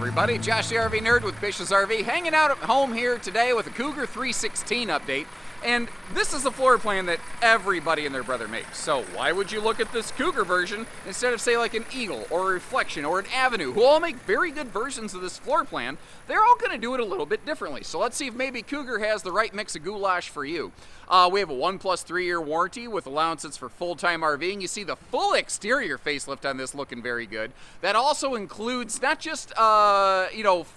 everybody, Josh the RV Nerd with Bish's RV, hanging out at home here today with a Cougar 316 update. And this is a floor plan that everybody and their brother makes. So why would you look at this Cougar version instead of, say, like an Eagle or a Reflection or an Avenue, who all make very good versions of this floor plan? They're all going to do it a little bit differently. So let's see if maybe Cougar has the right mix of goulash for you. We have a 1 + 3 year warranty with allowances for full-time RVing. You see the full exterior facelift on this looking very good. That also includes not just,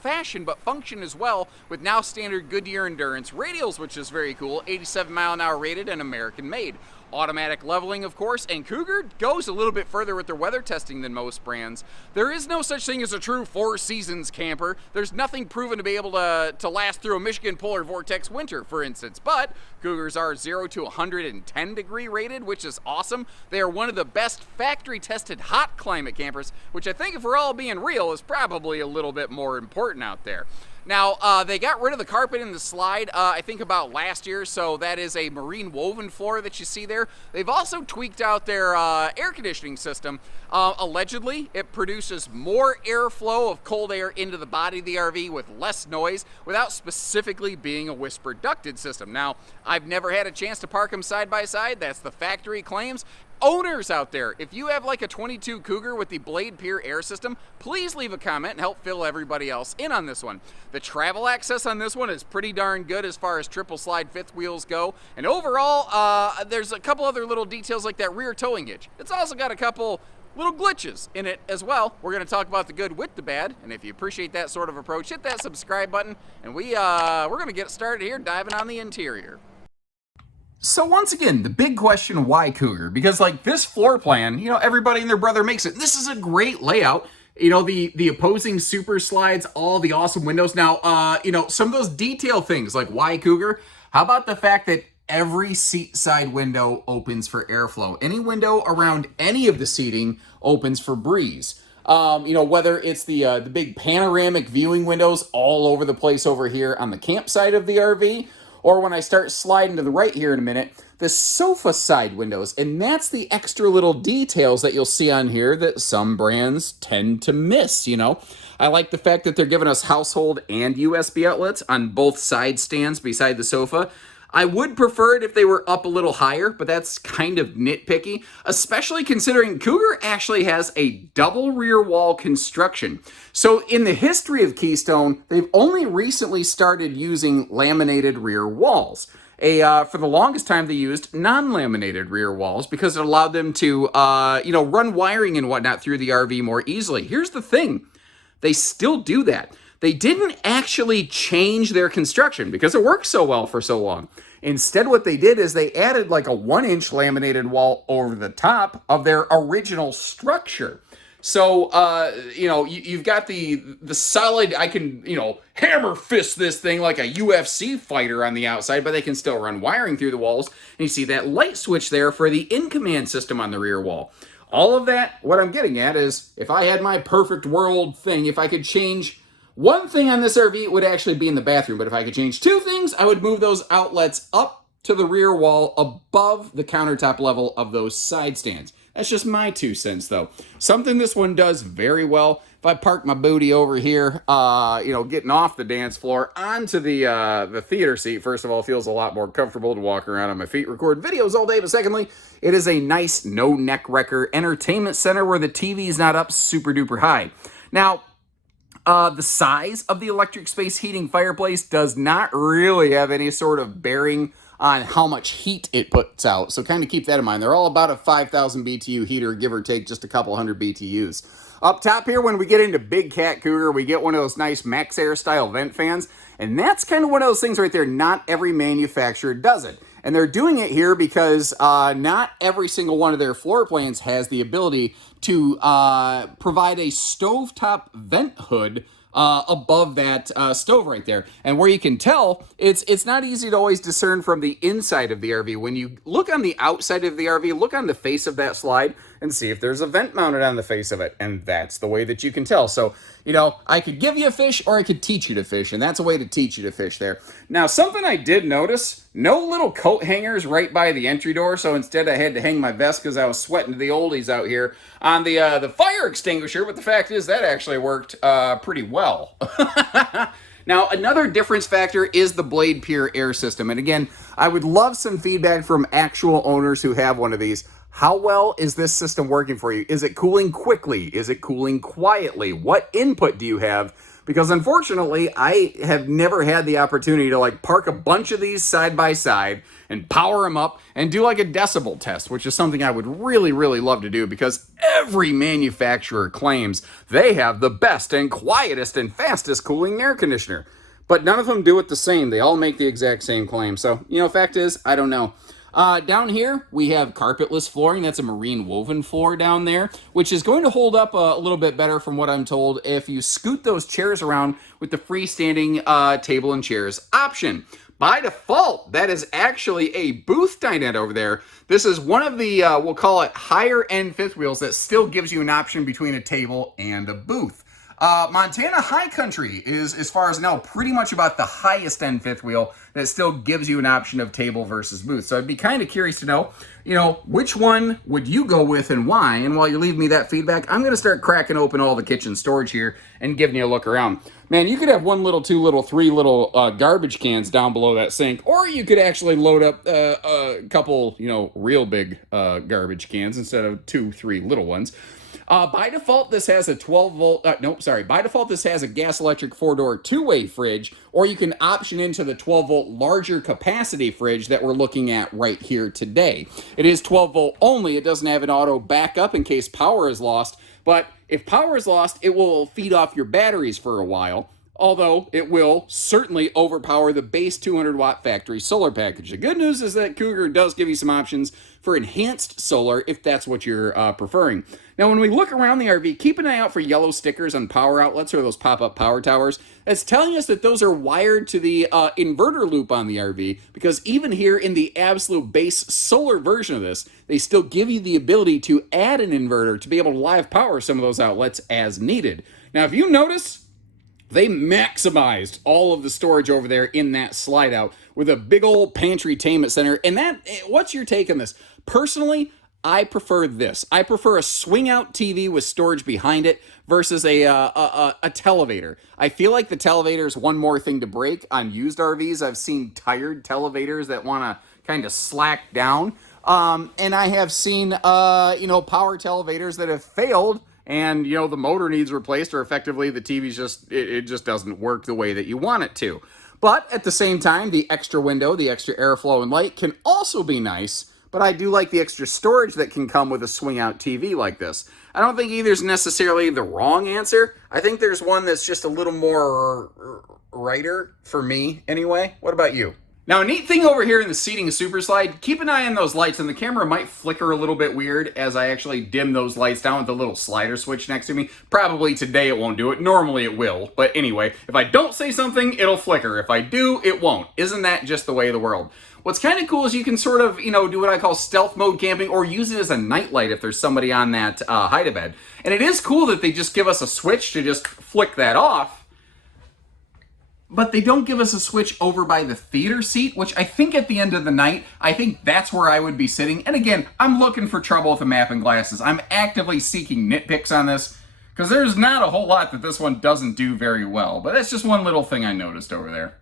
fashion, but function as well, with now standard Goodyear Endurance radials, which is very cool. 87 mile an hour rated and American made. Automatic leveling, of course, and Cougar goes a little bit further with their weather testing than most brands. There is no such thing as a true 4 seasons camper. There's nothing proven to be able to last through a Michigan polar vortex winter, for instance, but Cougars are 0 to 110 degree rated, which is awesome. They are one of the best factory tested hot climate campers, which I think, if we're all being real, is probably a little bit more important out there. Now, they got rid of the carpet in the slide, I think about last year, so that is a marine woven floor that you see there. They've also tweaked out their air conditioning system. Allegedly, it produces more airflow of cold air into the body of the RV with less noise without specifically being a whisper ducted system. Now, I've never had a chance to park them side by side. That's the factory claims. Owners out there, if you have like a 22 Cougar with the Blade Pier air system, please leave a comment and help fill everybody else in on this one. The travel access on this one is pretty darn good as far as triple slide fifth wheels go, and overall, there's a couple other little details like that rear towing hitch. It's also got a couple little glitches in it as well. We're going to talk about the good with the bad, and if you appreciate that sort of approach, hit that subscribe button, and we're going to get started here diving on the interior. So once again, the big question, why Cougar? Because like this floor plan, everybody and their brother makes it. This is a great layout. The opposing super slides, all the awesome windows. Now, some of those detail things like why Cougar? How about the fact that every seat side window opens for airflow? Any window around any of the seating opens for breeze. Whether it's the big panoramic viewing windows all over the place over here on the campsite of the RV, or when I start sliding to the right here in a minute, the sofa side windows. And that's the extra little details that you'll see on here that some brands tend to miss, I like the fact that they're giving us household and USB outlets on both side stands beside the sofa. I would prefer it if they were up a little higher, but that's kind of nitpicky, especially considering Cougar actually has a double rear wall construction. So in the history of Keystone, they've only recently started using laminated rear walls. For the longest time, they used non-laminated rear walls because it allowed them to, run wiring and whatnot through the RV more easily. Here's the thing. They still do that. They didn't actually change their construction because it worked so well for so long. Instead, what they did is they added like a 1-inch laminated wall over the top of their original structure. So, you've got the solid, I can, hammer fist this thing like a UFC fighter on the outside, but they can still run wiring through the walls. And you see that light switch there for the in-command system on the rear wall. All of that, what I'm getting at is, if I had my perfect world thing, if I could change one thing on this RV, it would actually be in the bathroom, but if I could change 2 things, I would move those outlets up to the rear wall above the countertop level of those side stands. That's just my 2 cents, though. Something this one does very well. If I park my booty over here, getting off the dance floor onto the theater seat, first of all, it feels a lot more comfortable to walk around on my feet, record videos all day, but secondly, it is a nice no neck wrecker entertainment center where the TV is not up super duper high. Now, the size of the electric space heating fireplace does not really have any sort of bearing on how much heat it puts out. So kind of keep that in mind. They're all about a 5,000 BTU heater, give or take just a couple hundred BTUs. Up top here, when we get into Big Cat Cougar, we get one of those nice Max Air style vent fans. And that's kind of one of those things right there. Not every manufacturer does it. And they're doing it here because not every single one of their floor plans has the ability to provide a stovetop vent hood above that stove right there. And where you can tell, it's not easy to always discern from the inside of the RV. When you look on the outside of the RV, look on the face of that slide and see if there's a vent mounted on the face of it. And that's the way that you can tell. So You know, I could give you a fish or I could teach you to fish, and that's a way to teach you to fish there. Now, something I did notice, no little coat hangers right by the entry door, so instead I had to hang my vest because I was sweating to the oldies out here on the fire extinguisher, but the fact is that actually worked pretty well. Now, another difference factor is the Blade Pure air system. And again, I would love some feedback from actual owners who have one of these. How well is this system working for you? Is it cooling quickly? Is it cooling quietly? What input do you have? Because unfortunately, I have never had the opportunity to like park a bunch of these side by side and power them up and do like a decibel test, which is something I would really, really love to do because every manufacturer claims they have the best and quietest and fastest cooling air conditioner. But none of them do it the same. They all make the exact same claim. So, you know, fact is, I don't know. Down here, we have carpetless flooring. That's a marine woven floor down there, which is going to hold up a little bit better from what I'm told if you scoot those chairs around with the freestanding table and chairs option. By default, that is actually a booth dinette over there. This is one of the, we'll call it higher end fifth wheels that still gives you an option between a table and a booth. Montana High Country is, as far as I know, pretty much about the highest end fifth wheel that still gives you an option of table versus booth. So I'd be kind of curious to know, you know, which one would you go with and why? And while you leave me that feedback, I'm going to start cracking open all the kitchen storage here and giving you a look around. Man, you could have 1 little, 2 little, 3 little garbage cans down below that sink, or you could actually load up a couple, you know, real big garbage cans instead of 2, 3 little ones. By default, this has a 12 volt, by default, this has a gas electric 4-door 2-way fridge, or you can option into the 12 volt larger capacity fridge that we're looking at right here today. It is 12 volt only. It doesn't have an auto backup in case power is lost, but if power is lost, it will feed off your batteries for a while. Although it will certainly overpower the base 200 watt factory solar package. The good news is that Cougar does give you some options for enhanced solar if that's what you're preferring. Now, when we look around the RV, keep an eye out for yellow stickers on power outlets or those pop-up power towers. That's telling us that those are wired to the inverter loop on the RV, because even here in the absolute base solar version of this, they still give you the ability to add an inverter to be able to live power some of those outlets as needed. Now, if you notice, they maximized all of the storage over there in that slide out with a big old pantry-tainment center. And that, what's your take on this? Personally, I prefer this. I prefer a swing-out TV with storage behind it versus a televator. I feel like the televator is one more thing to break on used RVs. I've seen tired televators that want to kind of slack down. And I have seen, power televators that have failed and, you know, the motor needs replaced, or effectively the TV's it just doesn't work the way that you want it to. But at the same time, the extra window, the extra airflow and light can also be nice, but I do like the extra storage that can come with a swing-out TV like this. I don't think either's necessarily the wrong answer. I think there's one that's just a little more righter for me anyway. What about you? Now, a neat thing over here in the seating super slide, keep an eye on those lights, and the camera might flicker a little bit weird as I actually dim those lights down with the little slider switch next to me. Probably today it won't do it. Normally it will. But anyway, if I don't say something, it'll flicker. If I do, it won't. Isn't that just the way of the world? What's kind of cool is you can sort of, do what I call stealth mode camping, or use it as a nightlight if there's somebody on that hide-a-bed. And it is cool that they just give us a switch to just flick that off. But they don't give us a switch over by the theater seat, which I think at the end of the night, I think that's where I would be sitting. And again, I'm looking for trouble with the mapping glasses. I'm actively seeking nitpicks on this, because there's not a whole lot that this one doesn't do very well. But that's just one little thing I noticed over there.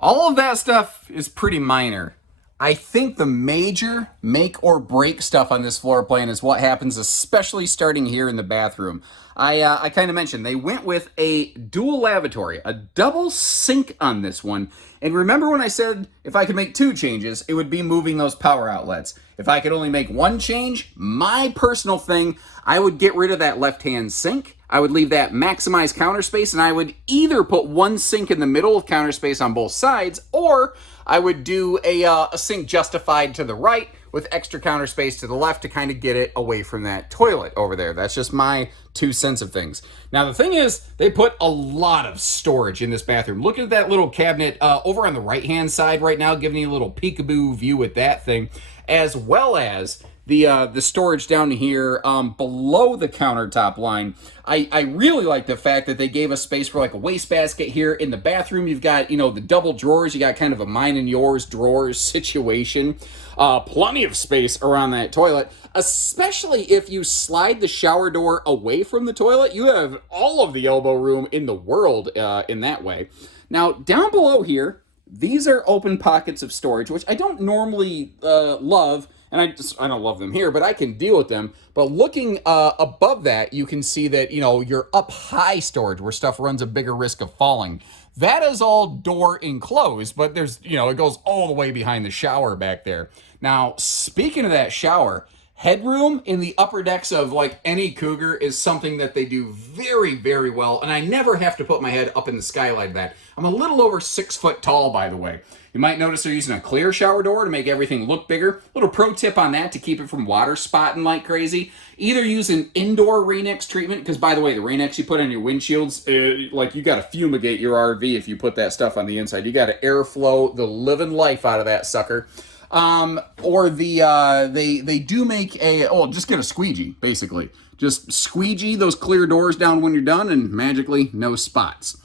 All of that stuff is pretty minor. I think the major make or break stuff on this floor plan is what happens, especially starting here in the bathroom. I kind of mentioned they went with a dual lavatory, a double sink on this one. And remember when I said if I could make 2 changes, it would be moving those power outlets. If I could only make 1 change, my personal thing, I would get rid of that left-hand sink. I would leave that maximized counter space, and I would either put 1 sink in the middle with counter space on both sides, or I would do a sink justified to the right with extra counter space to the left to kind of get it away from that toilet over there. That's just my 2 cents of things. Now, the thing is, they put a lot of storage in this bathroom. Look at that little cabinet over on the right-hand side right now, giving you a little peekaboo view with that thing, as well as the storage down here below the countertop line. I really like the fact that they gave us space for like a wastebasket here. In the bathroom, you've got, you know, the double drawers. You got kind of a mine and yours drawers situation. Plenty of space around that toilet, especially if you slide the shower door away from the toilet. You have all of the elbow room in the world in that way. Now, down below here, these are open pockets of storage, which I don't normally love, and I don't love them here, but I can deal with them. But looking above that, you can see that, you know, your up high storage where stuff runs a bigger risk of falling. That is all door enclosed, but there's, you know, it goes all the way behind the shower back there. Now, speaking of that shower, headroom in the upper decks of like any Cougar is something that they do very, very well, and I never have to put my head up in the skylight of that. I'm a little over 6 foot tall, by the way. You might notice they're using a clear shower door to make everything look bigger. Little pro tip on that to keep it from water spotting like crazy. Either use an indoor Rain-X treatment, because by the way, the Rain-X you put on your windshields, like you got to fumigate your RV if you put that stuff on the inside. You got to airflow the living life out of that sucker. Or they do make just get a squeegee, basically. Just squeegee those clear doors down when you're done, and magically, no spots.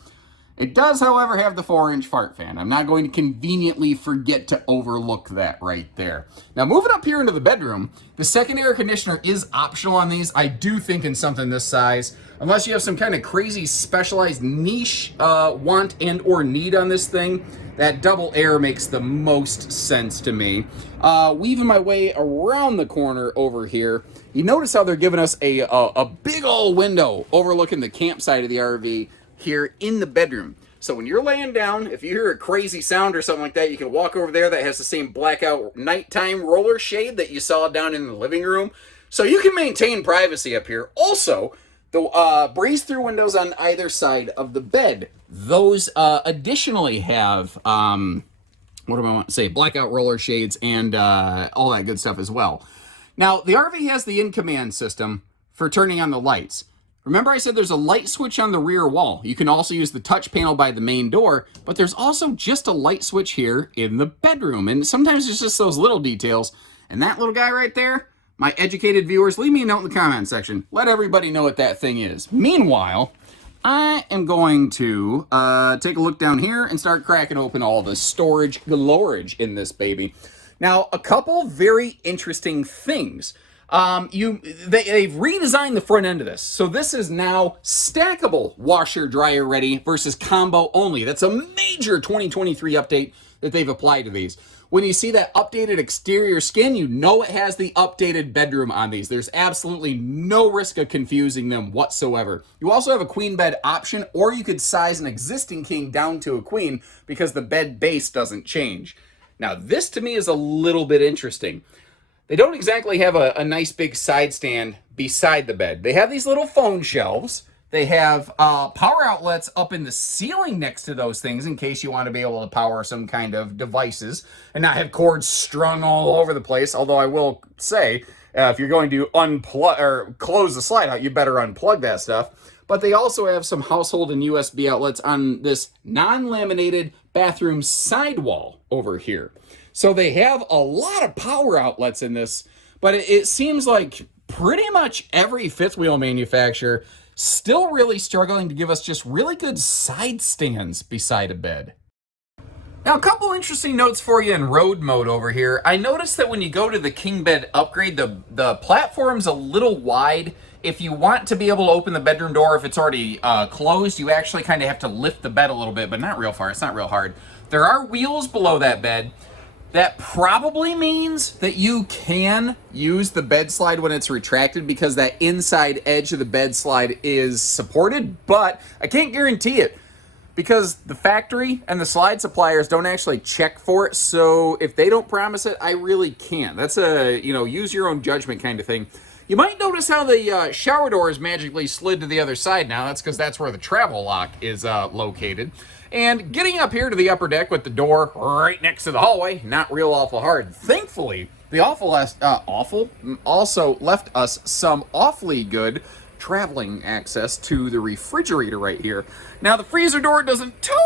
It does, however, have the 4-inch fart fan. I'm not going to conveniently forget to overlook that right there. Now, moving up here into the bedroom, the second air conditioner is optional on these. I do think in something this size, unless you have some kind of crazy specialized niche want and or need on this thing, that double air makes the most sense to me. Weaving my way around the corner over here, you notice how they're giving us a big old window overlooking the campsite of the RV here in the bedroom. So when you're laying down, if you hear a crazy sound or something like that, you can walk over there. That has the same blackout nighttime roller shade that you saw down in the living room. So you can maintain privacy up here. Also, the breeze-through windows on either side of the bed, those additionally have, what do I want to say, blackout roller shades and all that good stuff as well. Now, the RV has the in-command system for turning on the lights. Remember I said there's a light switch on the rear wall. You can also use the touch panel by the main door, but there's also just a light switch here in the bedroom. And sometimes it's just those little details. And that little guy right there, my educated viewers, leave me a note in the comment section. Let everybody know what that thing is. Meanwhile, I am going to take a look down here and start cracking open all the storage galorage in this baby. Now, a couple very interesting things. They've redesigned the front end of this. So this is now stackable washer dryer ready versus combo only. That's a major 2023 update that they've applied to these. When you see that updated exterior skin, you know it has the updated bedroom on these. There's absolutely no risk of confusing them whatsoever. You also have a queen bed option, or you could size an existing king down to a queen because the bed base doesn't change. Now, this to me is a little bit interesting. They don't exactly have a nice big side stand beside the bed. They have these little phone shelves. They have power outlets up in the ceiling next to those things in case you want to be able to power some kind of devices and not have cords strung all over the place. Although I will say, if you're going to unplug or close the slide out, you better unplug that stuff. But they also have some household and USB outlets on this non-laminated bathroom sidewall over here. So they have a lot of power outlets in this, but it seems like pretty much every fifth wheel manufacturer still really struggling to give us just really good side stands beside a bed. Now, a couple interesting notes for you in road mode over here. I noticed that when you go to the king bed upgrade, the platform's a little wide. If you want to be able to open the bedroom door, if it's already closed, you actually kind of have to lift the bed a little bit, but not real far. It's not real hard. There are wheels below that bed. That probably means that you can use the bed slide when it's retracted because that inside edge of the bed slide is supported, but I can't guarantee it because the factory and the slide suppliers don't actually check for it. So if they don't promise it, I really can't. That's a, use your own judgment kind of thing. You might notice how the shower door is magically slid to the other side now. That's because that's where the travel lock is located. And getting up here to the upper deck with the door right next to the hallway, not real awful hard. Thankfully, the awful also left us some awfully good traveling access to the refrigerator right here. Now, the freezer door doesn't totally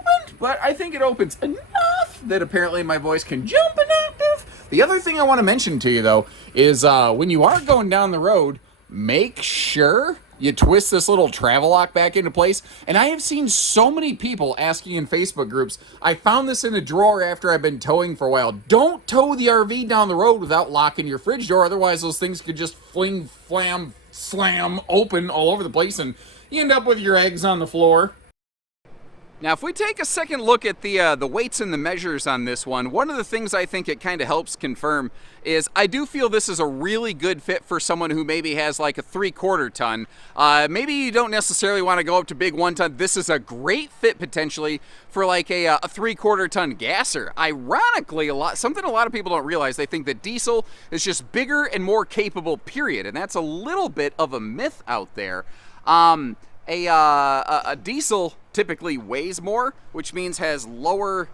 open, but I think it opens enough that apparently my voice can jump an octave. The other thing I want to mention to you, though, is when you are going down the road, make sure you twist this little travel lock back into place. And I have seen so many people asking in Facebook groups, I found this in a drawer after I've been towing for a while. Don't tow the RV down the road without locking your fridge door. Otherwise, those things could just fling, flam, slam open all over the place, and you end up with your eggs on the floor. Now, if we take a second look at the weights and the measures on this one of the things I think it kind of helps confirm is I do feel this is a really good fit for someone who maybe has like a 3/4 ton. Maybe you don't necessarily want to go up to big 1 ton. This is a great fit potentially for like a 3/4 ton gasser. Ironically, something a lot of people don't realize, they think that diesel is just bigger and more capable, period. And that's a little bit of a myth out there. A diesel typically weighs more, which means has lower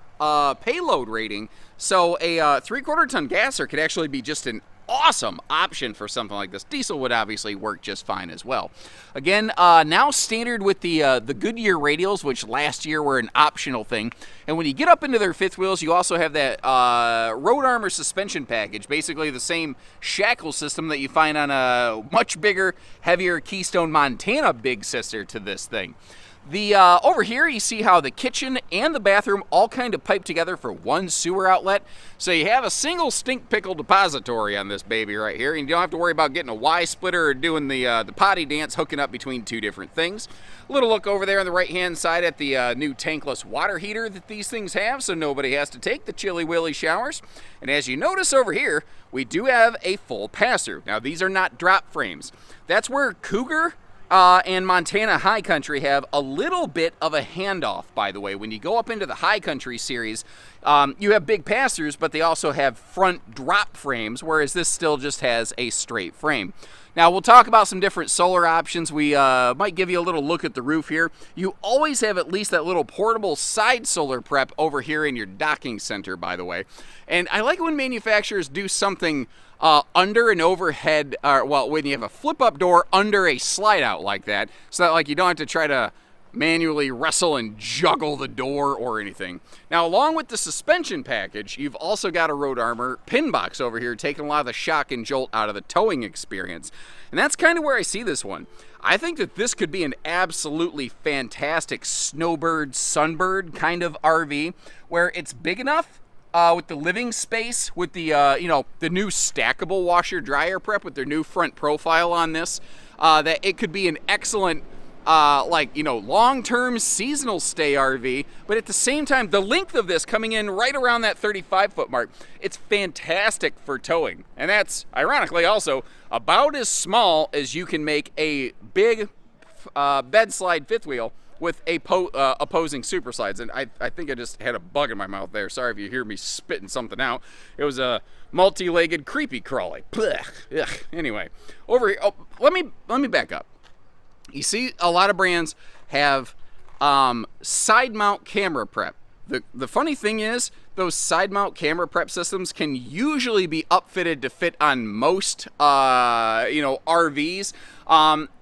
payload rating. So a 3/4 ton gasser could actually be just an awesome option for something like this. Diesel would obviously work just fine as well. Again, now standard with the Goodyear radials, which last year were an optional thing. And when you get up into their fifth wheels, you also have that road armor suspension package, basically the same shackle system that you find on a much bigger, heavier Keystone Montana big sister to this thing. Over here, you see how the kitchen and the bathroom all kind of pipe together for one sewer outlet. So you have a single stink pickle depository on this baby right here, and you don't have to worry about getting a Y splitter or doing the potty dance hooking up between two different things. A little look over there on the right-hand side at the new tankless water heater that these things have, so nobody has to take the chilly willy showers. And as you notice over here, we do have a full pass-through. Now, these are not drop frames. That's where Cougar and Montana High Country have a little bit of a handoff, by the way. When you go up into the High Country series, you have big pass-throughs, but they also have front drop frames, whereas this still just has a straight frame. Now, we'll talk about some different solar options. We might give you a little look at the roof here. You always have at least that little portable side solar prep over here in your docking center, by the way. And I like when manufacturers do something under an overhead, well, when you have a flip-up door under a slide-out like that, so that like you don't have to try to manually wrestle and juggle the door or anything. Now, along with the suspension package, you've also got a road armor pin box over here, taking a lot of the shock and jolt out of the towing experience. And that's kind of where I see this one. I think that this could be an absolutely fantastic snowbird, sunbird kind of RV, where it's big enough with the living space, with the the new stackable washer dryer prep with their new front profile on this, that it could be an excellent long-term seasonal stay RV, but at the same time, the length of this coming in right around that 35-foot mark, it's fantastic for towing. And that's, ironically, also about as small as you can make a big bed slide fifth wheel with opposing super slides. And I think I just had a bug in my mouth there. Sorry if you hear me spitting something out. It was a multi-legged creepy crawly. Anyway, over here, let me back up. You see, a lot of brands have side mount camera prep. The funny thing is, those side mount camera prep systems can usually be upfitted to fit on most RVs.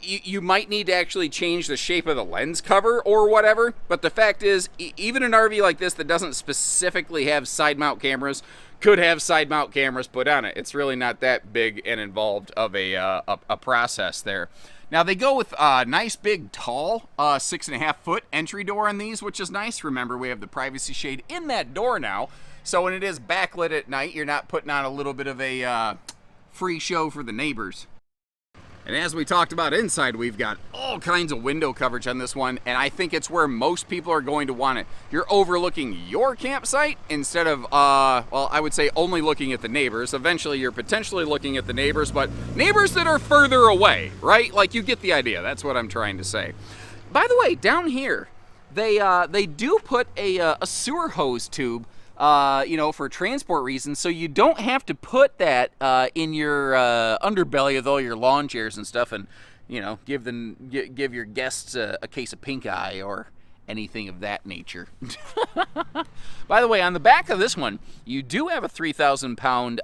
You might need to actually change the shape of the lens cover or whatever, but the fact is, even an RV like this that doesn't specifically have side mount cameras could have side mount cameras put on it. It's really not that big and involved of a process there. Now, they go with a nice big tall 6.5-foot entry door on these, which is nice. Remember, we have the privacy shade in that door now, so when it is backlit at night, you're not putting on a little bit of a free show for the neighbors. And as we talked about inside, we've got all kinds of window coverage on this one, and I think it's where most people are going to want it. You're overlooking your campsite instead of, I would say only looking at the neighbors. Eventually, you're potentially looking at the neighbors, but neighbors that are further away, right? Like, you get the idea. That's what I'm trying to say. By the way, down here, they do put a sewer hose tube for transport reasons, so you don't have to put that in your underbelly of all your lawn chairs and stuff, and give your guests a case of pink eye or anything of that nature. By the way, on the back of this one, you do have a 3,000-pound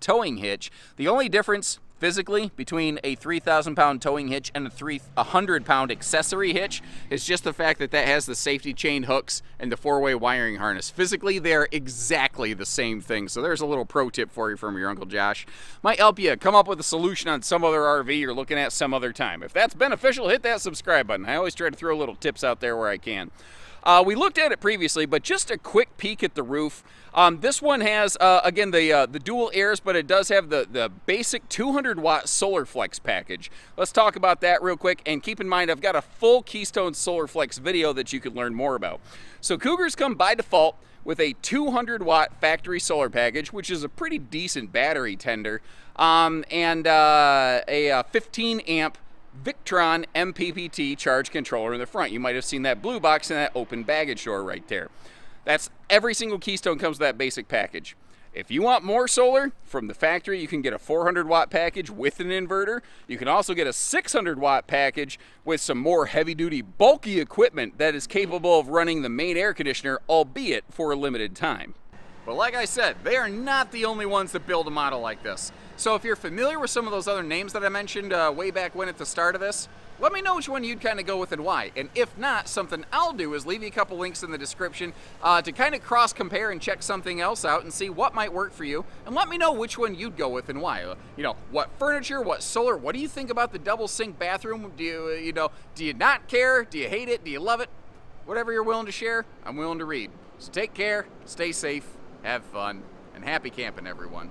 towing hitch. The only difference, physically between a 3,000-pound towing hitch and a 100-pound accessory hitch is just the fact that that has the safety chain hooks and the 4-way wiring harness. Physically, they're exactly the same thing. So there's a little pro tip for you from your Uncle Josh. Might help you come up with a solution on some other RV you're looking at some other time. If that's beneficial, hit that subscribe button. I always try to throw little tips out there where I can. We looked at it previously, but just a quick peek at the roof. This one has, again, the dual airs, but it does have the basic 200-watt solar flex package. Let's talk about that real quick, and keep in mind I've got a full Keystone solar flex video that you could learn more about. So Cougars come by default with a 200-watt factory solar package, which is a pretty decent battery tender, and a 15-amp Victron MPPT charge controller in the front. You might have seen that blue box in that open baggage door right there. That's every single Keystone comes with that basic package. If you want more solar from the factory, you can get a 400-watt package with an inverter. You can also get a 600-watt package with some more heavy-duty, bulky equipment that is capable of running the main air conditioner, albeit for a limited time. But like I said, they are not the only ones that build a model like this. So if you're familiar with some of those other names that I mentioned way back when at the start of this, let me know which one you'd kind of go with and why. And if not, something I'll do is leave you a couple links in the description to kind of cross-compare and check something else out and see what might work for you. And let me know which one you'd go with and why. You know, what furniture, what solar, what do you think about the double sink bathroom? Do you not care? Do you hate it? Do you love it? Whatever you're willing to share, I'm willing to read. So take care, stay safe, have fun, and happy camping, everyone.